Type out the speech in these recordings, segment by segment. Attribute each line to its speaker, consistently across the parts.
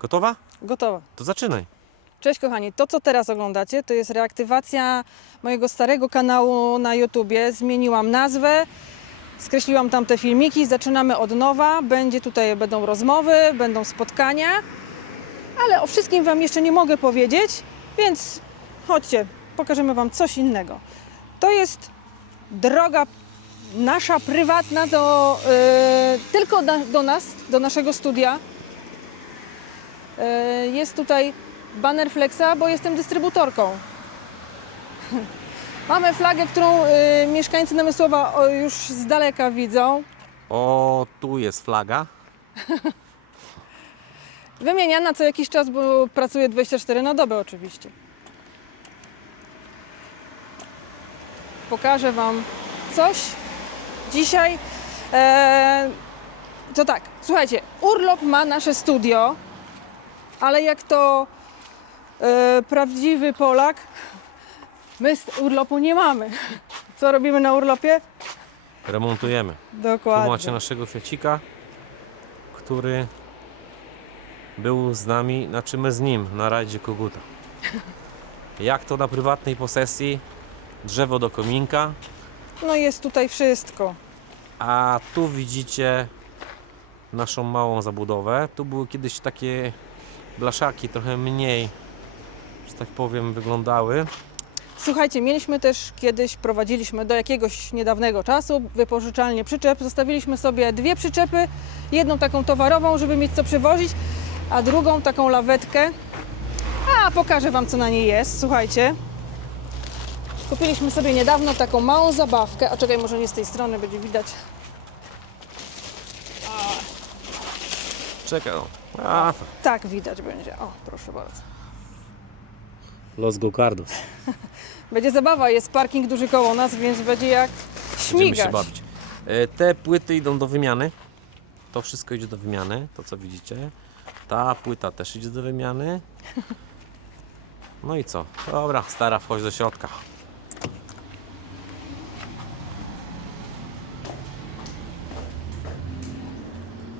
Speaker 1: Gotowa?
Speaker 2: Gotowa.
Speaker 1: To zaczynaj.
Speaker 2: Cześć kochani, to co teraz oglądacie to jest reaktywacja mojego starego kanału na YouTubie. Zmieniłam nazwę, skreśliłam tam te filmiki, zaczynamy od nowa. Będzie tutaj, będą rozmowy, będą spotkania, ale o wszystkim Wam jeszcze nie mogę powiedzieć, więc chodźcie, pokażemy Wam coś innego. To jest droga nasza prywatna do, yy, tylko na, do nas, do naszego studia. Yy, jest tutaj baner Flexa, bo jestem dystrybutorką. Mamy flagę, którą y, mieszkańcy Namysłowa już z daleka widzą.
Speaker 1: O, tu jest flaga.
Speaker 2: Wymieniana co jakiś czas, bo pracuję 24 na dobę oczywiście. Pokażę Wam coś dzisiaj. E, to tak, słuchajcie, urlop ma nasze studio, ale jak to e, prawdziwy Polak, my z urlopu nie mamy. Co robimy na urlopie?
Speaker 1: Remontujemy. Tu
Speaker 2: Dokładnie.
Speaker 1: macie naszego fiacika, który był z nami, znaczy my z nim na rajdzie Koguta. Jak to na prywatnej posesji, drzewo do kominka,
Speaker 2: No jest tutaj wszystko.
Speaker 1: a tu widzicie naszą małą zabudowę. Tu były kiedyś takie blaszaki, trochę mniej, że tak powiem, wyglądały.
Speaker 2: Słuchajcie, mieliśmy też kiedyś, prowadziliśmy do jakiegoś niedawnego czasu wypożyczalnię przyczep. Zostawiliśmy sobie dwie przyczepy, jedną taką towarową, żeby mieć co przewozić, a drugą taką lawetkę. A pokażę Wam, co na niej jest. Słuchajcie. Kupiliśmy sobie niedawno taką małą zabawkę. A czekaj, może nie z tej strony będzie widać.
Speaker 1: Czekaj, no. A,
Speaker 2: Tak, widać będzie. O, proszę bardzo.
Speaker 1: Los Gokardos.
Speaker 2: Będzie zabawa, jest parking duży koło nas, więc będzie jak
Speaker 1: Będziemy
Speaker 2: śmigać.
Speaker 1: się bawić. E, Te płyty idą do wymiany. To wszystko idzie do wymiany, to co widzicie. Ta płyta też idzie do wymiany. No i co? Dobra, stara, wchodź do środka.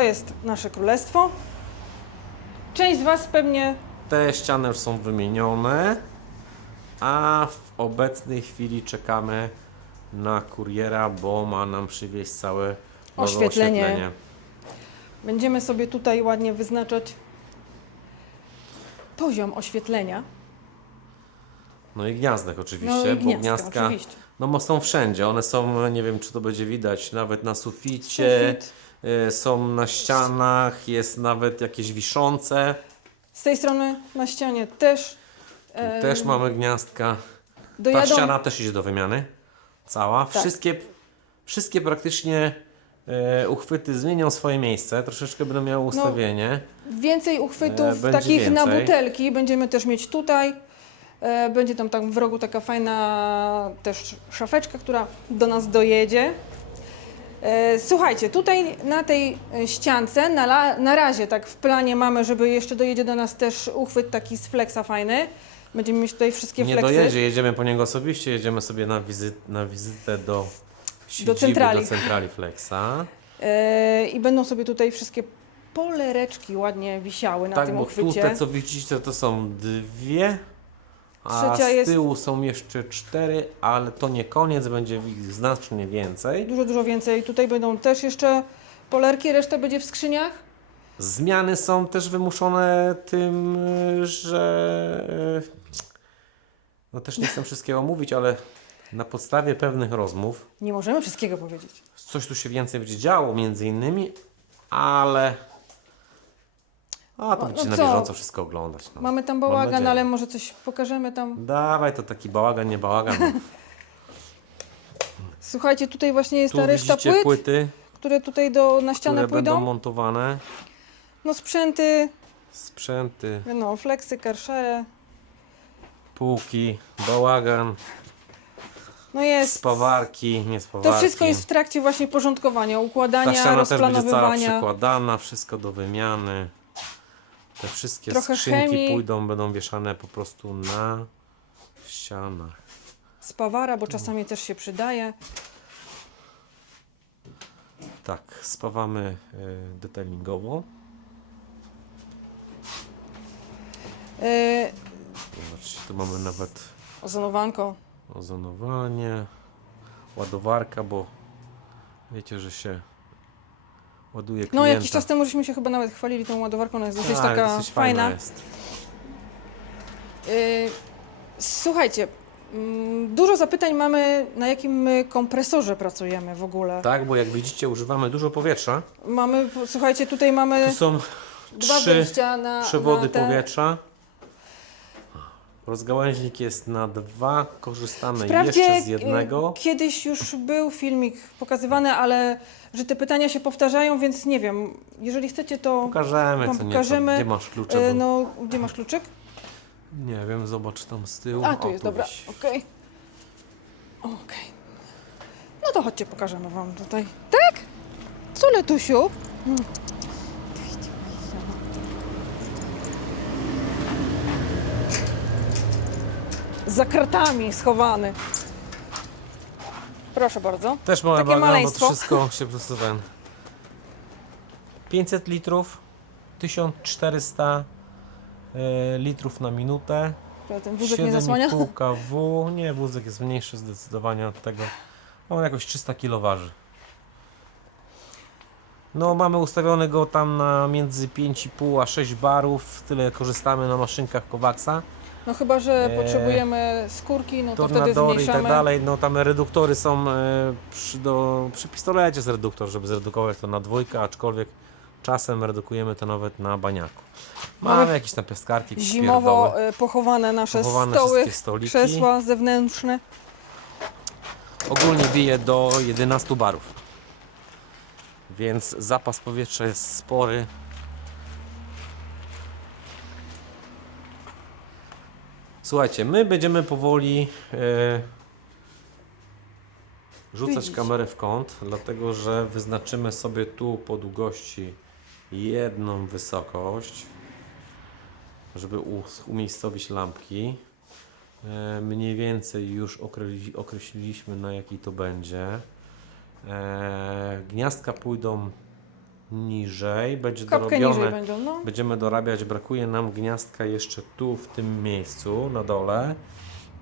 Speaker 2: To jest nasze królestwo. Część z Was pewnie
Speaker 1: Te ściany już są wymienione, a w obecnej chwili czekamy na kuriera, bo ma nam przywieźć całe nowe
Speaker 2: Oświetlenie.
Speaker 1: oświetlenie.
Speaker 2: Będziemy sobie tutaj ładnie wyznaczać poziom oświetlenia.
Speaker 1: No i gniazdek oczywiście,
Speaker 2: No i
Speaker 1: bo
Speaker 2: gniazdka,
Speaker 1: gniazdka
Speaker 2: oczywiście.
Speaker 1: no bo są wszędzie. One są, nie wiem czy to będzie widać, nawet na suficie,
Speaker 2: Sufit.
Speaker 1: Y, są na ścianach, jest nawet jakieś wiszące.
Speaker 2: Z tej strony na ścianie też. Em,
Speaker 1: też mamy gniazdka. Ta
Speaker 2: dojadą,
Speaker 1: ściana też idzie do wymiany. Cała.
Speaker 2: Tak.
Speaker 1: Wszystkie, wszystkie praktycznie e, uchwyty zmienią swoje miejsce. Troszeczkę będą miały ustawienie.
Speaker 2: Więcej
Speaker 1: E,
Speaker 2: uchwytów
Speaker 1: będzie
Speaker 2: takich na
Speaker 1: więcej.
Speaker 2: butelki będziemy też mieć tutaj. E, Będzie tam, tam w rogu taka fajna też szafeczka, która do nas dojedzie. E, Słuchajcie, tutaj na tej ściance na, na razie tak w planie mamy, żeby jeszcze dojedzie do nas też uchwyt taki z flexa fajny. Będziemy mieć tutaj wszystkie
Speaker 1: Nie
Speaker 2: flexy.
Speaker 1: dojedzie, jedziemy po niego osobiście, jedziemy sobie na, wizyt, na wizytę do siedziby,
Speaker 2: centrali.
Speaker 1: do centrali Flexa.
Speaker 2: E, I będą sobie tutaj wszystkie polereczki ładnie wisiały na
Speaker 1: tak,
Speaker 2: tym
Speaker 1: bo
Speaker 2: uchwycie.
Speaker 1: tu te co widzicie to są dwie, a
Speaker 2: Trzecia
Speaker 1: z
Speaker 2: jest-
Speaker 1: tyłu są jeszcze cztery, ale to nie koniec, będzie ich znacznie więcej.
Speaker 2: Dużo, dużo więcej. Tutaj będą też jeszcze polerki, reszta będzie w skrzyniach.
Speaker 1: Zmiany są też wymuszone tym, że no też nie chcę wszystkiego mówić, ale na podstawie pewnych rozmów
Speaker 2: Nie możemy wszystkiego powiedzieć.
Speaker 1: coś tu się więcej będzie działo między innymi, ale a to
Speaker 2: No,
Speaker 1: będziecie
Speaker 2: no
Speaker 1: na
Speaker 2: co?
Speaker 1: bieżąco wszystko oglądać. No.
Speaker 2: Mamy tam
Speaker 1: Mam
Speaker 2: bałagan,
Speaker 1: nadzieję.
Speaker 2: ale może coś pokażemy tam.
Speaker 1: Dawaj, to taki bałagan, nie bałagan.
Speaker 2: Słuchajcie, tutaj właśnie jest
Speaker 1: Tu
Speaker 2: ta reszta
Speaker 1: widzicie
Speaker 2: płyt,
Speaker 1: płyty,
Speaker 2: które tutaj do, na ścianę
Speaker 1: będą
Speaker 2: pójdą.
Speaker 1: montowane,
Speaker 2: No sprzęty,
Speaker 1: sprzęty,
Speaker 2: no flexy, karszere.
Speaker 1: półki, bałagan,
Speaker 2: No jest.
Speaker 1: spawarki, nie spawarki.
Speaker 2: To wszystko jest w trakcie właśnie porządkowania,
Speaker 1: Ta
Speaker 2: układania,
Speaker 1: ściana też będzie cała
Speaker 2: rozplanowywania.
Speaker 1: przekładana, wszystko do wymiany. Te wszystkie
Speaker 2: Trochę
Speaker 1: skrzynki
Speaker 2: chemii.
Speaker 1: pójdą, będą wieszane po prostu na ścianach.
Speaker 2: Spawara, bo czasami też się przydaje.
Speaker 1: Tak, spawamy y, detailingowo.
Speaker 2: Yy,
Speaker 1: Zobaczcie, tu mamy nawet
Speaker 2: ozonowanko.
Speaker 1: ozonowanie, ładowarka, bo wiecie, że się ładuje klienta.
Speaker 2: No jakiś czas temu żeśmy się chyba nawet chwalili tą ładowarką, ona jest dosyć
Speaker 1: Tak,
Speaker 2: taka
Speaker 1: dosyć
Speaker 2: fajna.
Speaker 1: jest.
Speaker 2: Yy, słuchajcie, mm, dużo zapytań mamy, na jakim my kompresorze pracujemy w ogóle.
Speaker 1: Tak, bo jak widzicie, używamy dużo powietrza.
Speaker 2: Mamy, słuchajcie, tutaj mamy
Speaker 1: Tu są
Speaker 2: dwa
Speaker 1: trzy
Speaker 2: wyjścia na
Speaker 1: przewody
Speaker 2: na te,
Speaker 1: powietrza. Rozgałęźnik jest na dwa, korzystamy
Speaker 2: Wprawdzie
Speaker 1: jeszcze z jednego.
Speaker 2: y, kiedyś już był filmik pokazywany, ale że te pytania się powtarzają, więc nie wiem. Jeżeli chcecie, to
Speaker 1: Pokażemy co
Speaker 2: pokażemy,
Speaker 1: nieco. Gdzie masz klucze? bo-
Speaker 2: no, gdzie masz kluczyk?
Speaker 1: Nie wiem, zobacz tam z tyłu.
Speaker 2: A, tu
Speaker 1: O,
Speaker 2: jest, dobra.
Speaker 1: wisi.
Speaker 2: Okej. Okej. No to chodźcie, pokażemy Wam tutaj. Tak? Co, Letusiu? Hmm. Za kratami schowany. Proszę bardzo.
Speaker 1: Też małe
Speaker 2: Takie
Speaker 1: bagan, bo
Speaker 2: maleństwo.
Speaker 1: wszystko się ten... 500 litrów, 1400 e, litrów na minutę.
Speaker 2: Że ten wózek nie zasłania.
Speaker 1: 7,5 kW. Nie, wózek jest mniejszy zdecydowanie od tego. On jakoś 300 kg waży. No, mamy ustawiony go tam na między 5,5 a 6 barów. Tyle korzystamy na maszynkach Kovaxa.
Speaker 2: No chyba, że potrzebujemy skórki, no to wtedy
Speaker 1: i
Speaker 2: zmniejszamy.
Speaker 1: tak dalej. No, tam reduktory są e, przy, do, przy pistolecie jest reduktor, żeby zredukować to na dwójkę, aczkolwiek czasem redukujemy to nawet na baniaku. Mamy,
Speaker 2: Mamy
Speaker 1: jakieś tam piaskarki, jakieś
Speaker 2: Zimowo
Speaker 1: pierdoły.
Speaker 2: e, pochowane nasze
Speaker 1: Pochowane
Speaker 2: stoły,
Speaker 1: wszystkie stoliki.
Speaker 2: krzesła zewnętrzne.
Speaker 1: Ogólnie bije do 11 barów. Więc zapas powietrza jest spory. Słuchajcie, my będziemy powoli e, rzucać
Speaker 2: Widzicie.
Speaker 1: kamerę w kąt, dlatego że wyznaczymy sobie tu po długości jedną wysokość, żeby umiejscowić lampki. E, Mniej więcej już określi- określiliśmy na jaki to będzie. E, Gniazdka pójdą niżej, będzie
Speaker 2: Kapkę niżej
Speaker 1: dorobione.
Speaker 2: będą, no.
Speaker 1: Będziemy dorabiać, brakuje nam gniazdka jeszcze tu w tym miejscu na dole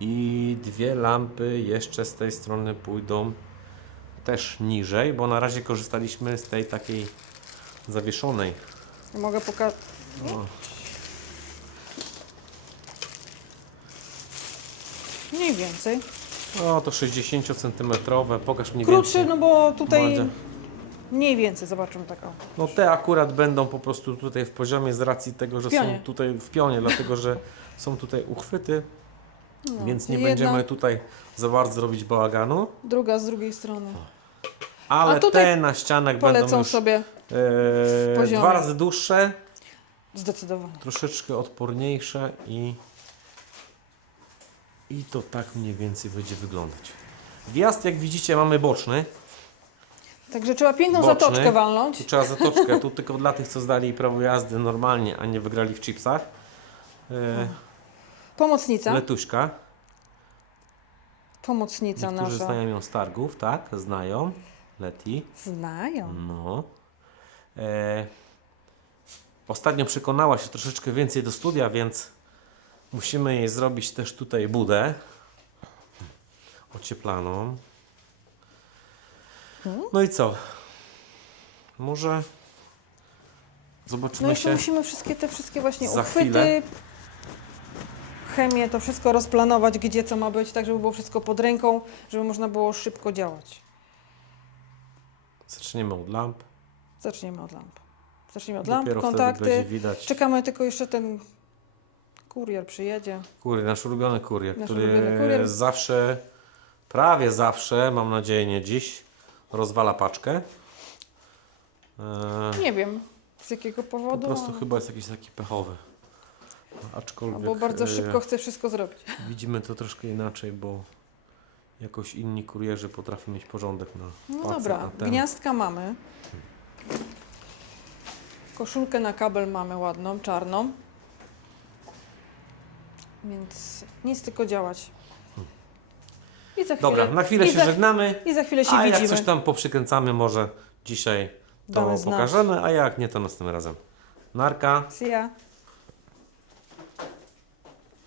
Speaker 1: i dwie lampy jeszcze z tej strony pójdą też niżej, bo na razie korzystaliśmy z tej takiej zawieszonej.
Speaker 2: Mogę pokazać.
Speaker 1: O,
Speaker 2: Mniej więcej.
Speaker 1: o to 60 cm, pokaż mniej
Speaker 2: Krótszy,
Speaker 1: więcej.
Speaker 2: no bo tutaj. Mniej więcej, zobaczymy taką.
Speaker 1: No te akurat będą po prostu tutaj w poziomie z racji tego, że
Speaker 2: pionie.
Speaker 1: są tutaj w pionie, dlatego że są tutaj uchwyty,
Speaker 2: No,
Speaker 1: więc nie
Speaker 2: jedna,
Speaker 1: będziemy tutaj za bardzo robić bałaganu.
Speaker 2: druga z drugiej strony.
Speaker 1: Ale
Speaker 2: tutaj
Speaker 1: te na ścianach będą
Speaker 2: Polecą
Speaker 1: już
Speaker 2: sobie
Speaker 1: e,
Speaker 2: poziomie.
Speaker 1: dwa razy dłuższe,
Speaker 2: zdecydowanie.
Speaker 1: troszeczkę odporniejsze i i to tak mniej więcej będzie wyglądać. Wjazd jak widzicie mamy boczny.
Speaker 2: Także trzeba piękną
Speaker 1: Boczny.
Speaker 2: zatoczkę walnąć.
Speaker 1: Tu trzeba zatoczkę, tu tylko dla tych co zdali prawo jazdy normalnie, a nie wygrali w chipsach. E,
Speaker 2: Pomocnica.
Speaker 1: letuśka.
Speaker 2: Pomocnica
Speaker 1: Niektórzy
Speaker 2: nasza.
Speaker 1: znają ją z targów, tak? Znają. Leti.
Speaker 2: Znają.
Speaker 1: No. E, ostatnio przekonała się troszeczkę więcej do studia, więc musimy jej zrobić też tutaj budę ocieplaną. No i co? Może zobaczymy
Speaker 2: No jeszcze
Speaker 1: się.
Speaker 2: musimy wszystkie te wszystkie właśnie
Speaker 1: za
Speaker 2: uchwyty, chemię, to wszystko rozplanować, gdzie co ma być, tak żeby było wszystko pod ręką, żeby można było szybko działać.
Speaker 1: Zaczniemy od lamp.
Speaker 2: Zaczniemy od lamp. Zaczniemy od lamp,
Speaker 1: Dopiero wtedy
Speaker 2: kontakty.
Speaker 1: będzie widać.
Speaker 2: Czekamy tylko jeszcze ten kurier przyjedzie.
Speaker 1: Kurier, nasz ulubiony kurier,
Speaker 2: Nasz
Speaker 1: który
Speaker 2: ulubiony kurier.
Speaker 1: zawsze, prawie zawsze, mam nadzieję nie dziś, rozwala paczkę. E,
Speaker 2: Nie wiem z jakiego
Speaker 1: po
Speaker 2: powodu.
Speaker 1: prostu chyba jest jakiś taki pechowy. Aczkolwiek
Speaker 2: Albo bardzo
Speaker 1: e,
Speaker 2: szybko chce wszystko zrobić.
Speaker 1: widzimy to troszkę inaczej, bo jakoś inni kurierzy potrafią mieć porządek na
Speaker 2: No
Speaker 1: pace,
Speaker 2: dobra,
Speaker 1: a ten
Speaker 2: gniazdka mamy. Koszulkę na kabel mamy ładną, czarną. Więc nic tylko działać. I za chwilę,
Speaker 1: Dobra, na chwilę
Speaker 2: i
Speaker 1: się
Speaker 2: za,
Speaker 1: żegnamy,
Speaker 2: I za chwilę się
Speaker 1: a jak
Speaker 2: widzimy.
Speaker 1: coś tam poprzykręcamy może dzisiaj to
Speaker 2: Damy znać.
Speaker 1: pokażemy, a jak nie to następnym razem. Narka.
Speaker 2: See ya.